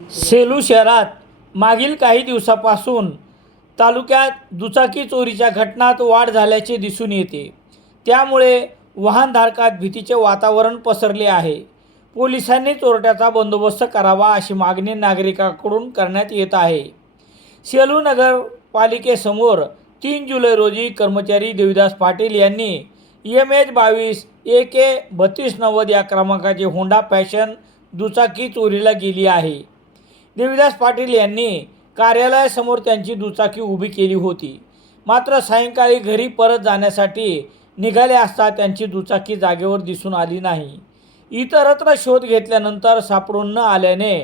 सेलू शहरात मागील काही दिवसापासून तालुक्यात दुचाकी चोरीच्या घटनात वाढ झाल्याचे दिसून येते. त्यामुळे वाहनधारकात भीतीचे वातावरण पसरले आहे. पोलिसांनी चोरट्याचा बंदोबस्त करावा अशी मागणी नागरिकांकडून करण्यात येत आहे. सेलू नगरपालिकेसमोर तीन जुलै रोजी कर्मचारी देविदास पाटील यांनी एम एच बावीस ए के बत्तीस नव्वद या क्रमांकाची होंडा फॅशन दुचाकी चोरीला गेली आहे. देविदास पाटील यांनी कार्यालयासमोर त्यांची दुचाकी उभी केली होती. मात्र सायंकाळी घरी परत जाण्यासाठी निघाले असता त्यांची दुचाकी जागेवर दिसून आली नाही. इतरत्र शोध घेतल्यानंतर सापडून न आल्याने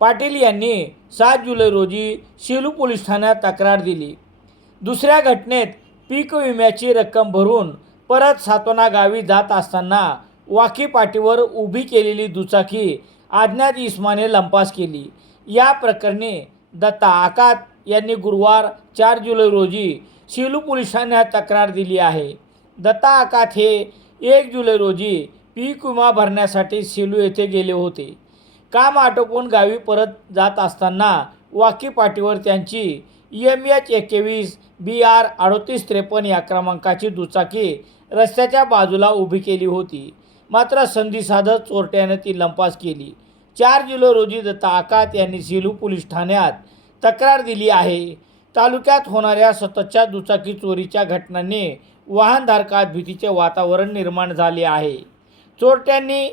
पाटील यांनी सात जुलै रोजी शेलू पोलीस ठाण्यात तक्रार दिली. दुसऱ्या घटनेत पीक विम्याची रक्कम भरून परत सातोना गावी जात असताना वाकी पाटीवर उभी केलेली दुचाकी आज्ञात इस्माने लंपास केली. या प्रकरणी दत्ता आकात यांनी गुरुवार चार जुलै रोजी सेलू पोलिसांना तक्रार दिली आहे. दत्ता आकात हे एक जुलै रोजी पीक विमा भरण्यासाठी सेलू येथे गेले होते. काम आटोपून गावी परत जात असताना वाकी पाटीवर त्यांची एम एच एकवीस बी आर अडोतीस त्रेपन्न या क्रमांकाची दुचाकी रस्त्याच्या बाजूला उभी केली होती. मात्र संधी साधत चोरट्याने ती लंपास केली. चार जुलै रोजी दत्ता आकात यांनी सेलू पोलीस ठाण्यात तक्रार दिली आहे. तालुक्यात होणाऱ्या सततच्या दुचाकी चोरीच्या घटनांनी वाहनधारकात भीतीचे वातावरण निर्माण झाले आहे. चोरट्यांनी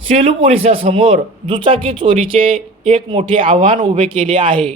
सेलू पोलिसासमोर दुचाकी चोरीचे एक मोठे आव्हान उभे केले आहे.